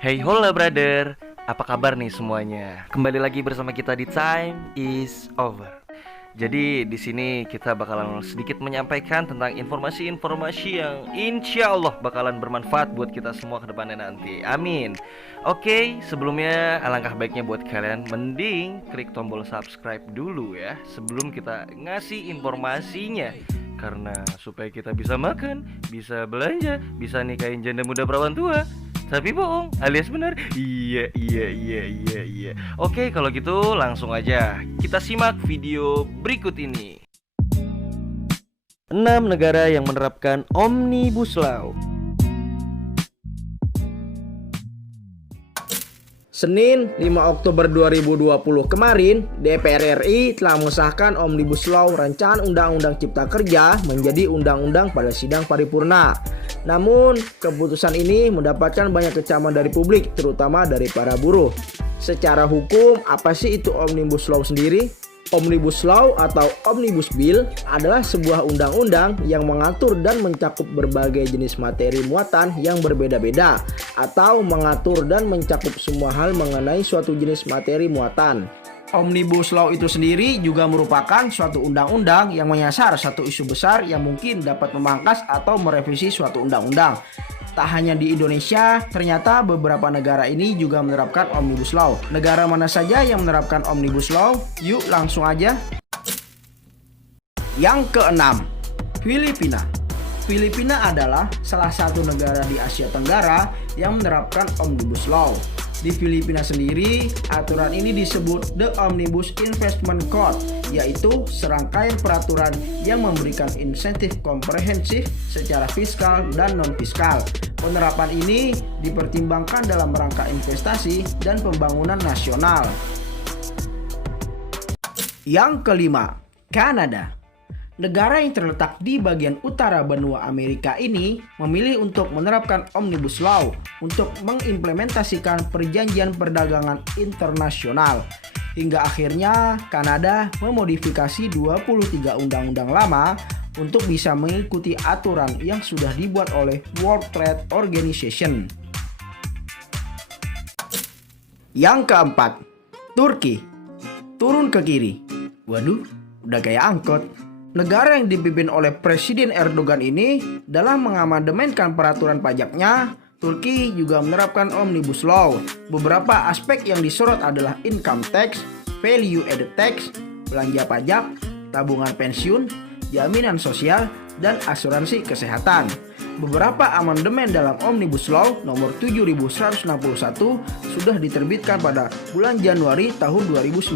Hey hola brother, apa kabar nih semuanya? Kembali lagi bersama kita di Time is Over. Jadi di sini kita bakalan sedikit menyampaikan tentang informasi-informasi yang insya Allah bakalan bermanfaat buat kita semua ke depannya nanti. Amin. Oke, sebelumnya alangkah baiknya buat kalian mending klik tombol subscribe dulu ya sebelum kita ngasih informasinya. Karena supaya kita bisa makan, bisa belanja, bisa nikahin janda muda perawan tua tapi bohong alias benar. Iya. Oke, kalau gitu langsung aja kita simak video berikut ini. 6 negara yang menerapkan Omnibus Law. Senin 5 Oktober 2020 kemarin, DPR RI telah mengesahkan Omnibus Law Rancangan Undang-Undang Cipta Kerja menjadi undang-undang pada sidang paripurna. Namun, keputusan ini mendapatkan banyak kecaman dari publik, terutama dari para buruh. Secara hukum, apa sih itu Omnibus Law sendiri? Omnibus Law atau Omnibus Bill adalah sebuah undang-undang yang mengatur dan mencakup berbagai jenis materi muatan yang berbeda-beda atau mengatur dan mencakup semua hal mengenai suatu jenis materi muatan. Omnibus Law itu sendiri juga merupakan suatu undang-undang yang menyasar satu isu besar yang mungkin dapat memangkas atau merevisi suatu undang-undang. Tak hanya di Indonesia, ternyata beberapa negara ini juga menerapkan Omnibus Law. Negara mana saja yang menerapkan Omnibus Law? Yuk langsung aja. Yang keenam, Filipina. Filipina adalah salah satu negara di Asia Tenggara yang menerapkan Omnibus Law. Di Filipina sendiri, aturan ini disebut The Omnibus Investment Code, yaitu serangkaian peraturan yang memberikan insentif komprehensif secara fiskal dan non-fiskal. Penerapan ini dipertimbangkan dalam rangka investasi dan pembangunan nasional. Yang kelima, Kanada. Negara yang terletak di bagian utara benua Amerika ini memilih untuk menerapkan Omnibus Law untuk mengimplementasikan perjanjian perdagangan internasional. Hingga akhirnya Kanada memodifikasi 23 undang-undang lama untuk bisa mengikuti aturan yang sudah dibuat oleh World Trade Organization. Yang keempat, Turki. Turun ke kiri. Waduh, udah kayak angkot. Negara yang dipimpin oleh Presiden Erdogan ini dalam mengamandemenkan peraturan pajaknya, Turki juga menerapkan Omnibus Law. Beberapa aspek yang disorot adalah income tax, value added tax, belanja pajak, tabungan pensiun, jaminan sosial, dan asuransi kesehatan. Beberapa amandemen dalam Omnibus Law nomor 7161 sudah diterbitkan pada bulan Januari tahun 2019.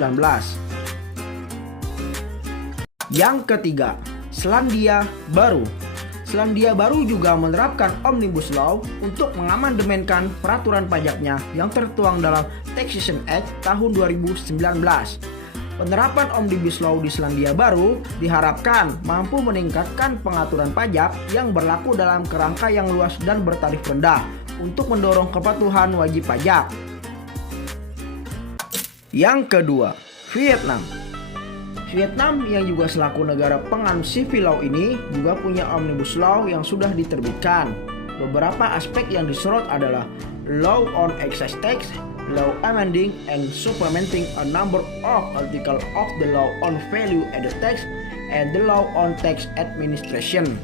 Yang ketiga, Selandia Baru. Selandia Baru juga menerapkan Omnibus Law untuk mengamandemenkan peraturan pajaknya yang tertuang dalam Taxation Act tahun 2019. Penerapan Omnibus Law di Selandia Baru diharapkan mampu meningkatkan pengaturan pajak yang berlaku dalam kerangka yang luas dan bertarif rendah untuk mendorong kepatuhan wajib pajak. Yang kedua, Vietnam. Vietnam yang juga selaku negara penganut civil law ini juga punya Omnibus Law yang sudah diterbitkan. Beberapa aspek yang disorot adalah Law on Excise Tax, Law amending and supplementing a number of articles of the Law on Value Added Tax, and the Law on Tax Administration.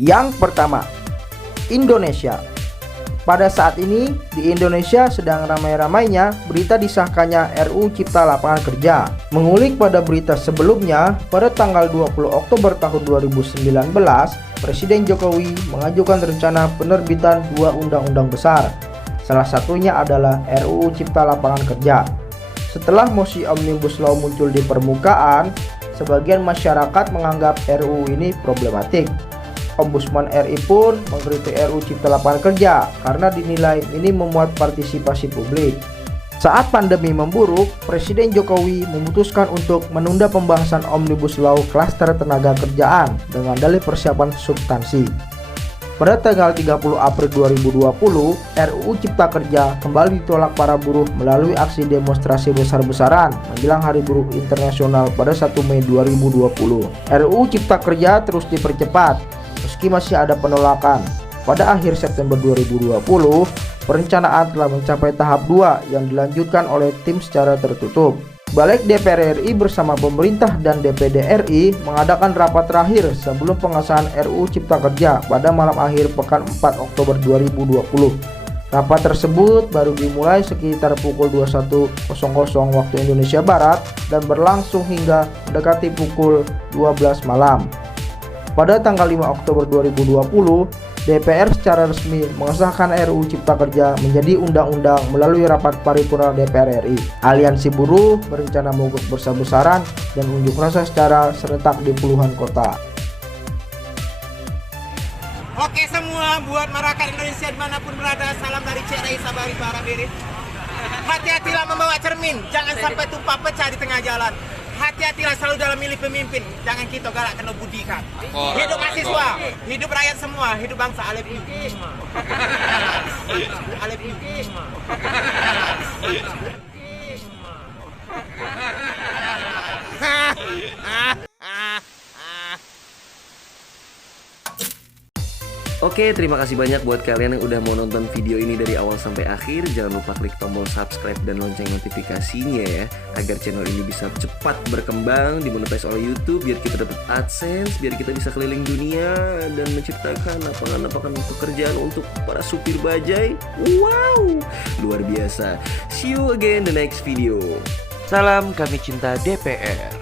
Yang pertama, Indonesia. Pada saat ini, di Indonesia sedang ramai-ramainya berita disahkannya RUU Cipta Lapangan Kerja. Mengulik pada berita sebelumnya, pada tanggal 20 Oktober tahun 2019, Presiden Jokowi mengajukan rencana penerbitan 2 undang-undang besar. Salah satunya adalah RUU Cipta Lapangan Kerja. Setelah mosi Omnibus Law muncul di permukaan, sebagian masyarakat menganggap RUU ini problematik. Ombudsman RI pun mengkritik RUU Cipta Lapangan Kerja karena dinilai ini memuat partisipasi publik. Saat pandemi memburuk, Presiden Jokowi memutuskan untuk menunda pembahasan Omnibus Law klaster tenaga kerjaan dengan dalih persiapan substansi. Pada tanggal 30 April 2020, RUU Cipta Kerja kembali ditolak para buruh melalui aksi demonstrasi besar-besaran menjelang Hari Buruh Internasional pada 1 Mei 2020. RUU Cipta Kerja terus dipercepat meski masih ada penolakan. Pada akhir September 2020, perencanaan telah mencapai tahap 2 yang dilanjutkan oleh tim secara tertutup. Balik DPR RI bersama pemerintah dan DPD RI mengadakan rapat terakhir sebelum pengesahan RUU Cipta Kerja pada malam akhir pekan 4 Oktober 2020. Rapat tersebut baru dimulai sekitar pukul 21.00 waktu Indonesia Barat dan berlangsung hingga mendekati pukul 12 malam. Pada tanggal 5 Oktober 2020, DPR secara resmi mengesahkan RUU Cipta Kerja menjadi undang-undang melalui rapat paripurna DPR RI. Aliansi buruh berencana mogok besar-besaran dan unjuk rasa secara serentak di puluhan kota. Oke semua, buat masyarakat Indonesia dimanapun berada, salam dari CRI Sabari Barat Diri. Hati-hatilah membawa cermin, jangan sampai tumpah pecah di tengah jalan. Hati-hatilah selalu dalam milih pemimpin, jangan kita galak kena budikan. Hidup mahasiswa, hidup rakyat semua, hidup bangsa. I love you. I love you. Oke, terima kasih banyak buat kalian yang udah mau nonton video ini dari awal sampai akhir. Jangan lupa klik tombol subscribe dan lonceng notifikasinya ya, agar channel ini bisa cepat berkembang, dimonetize oleh YouTube, biar kita dapat AdSense, biar kita bisa keliling dunia dan menciptakan lapangan-lapangan pekerjaan untuk para supir bajai. Wow, luar biasa. See you again the next video. Salam kami cinta DPR.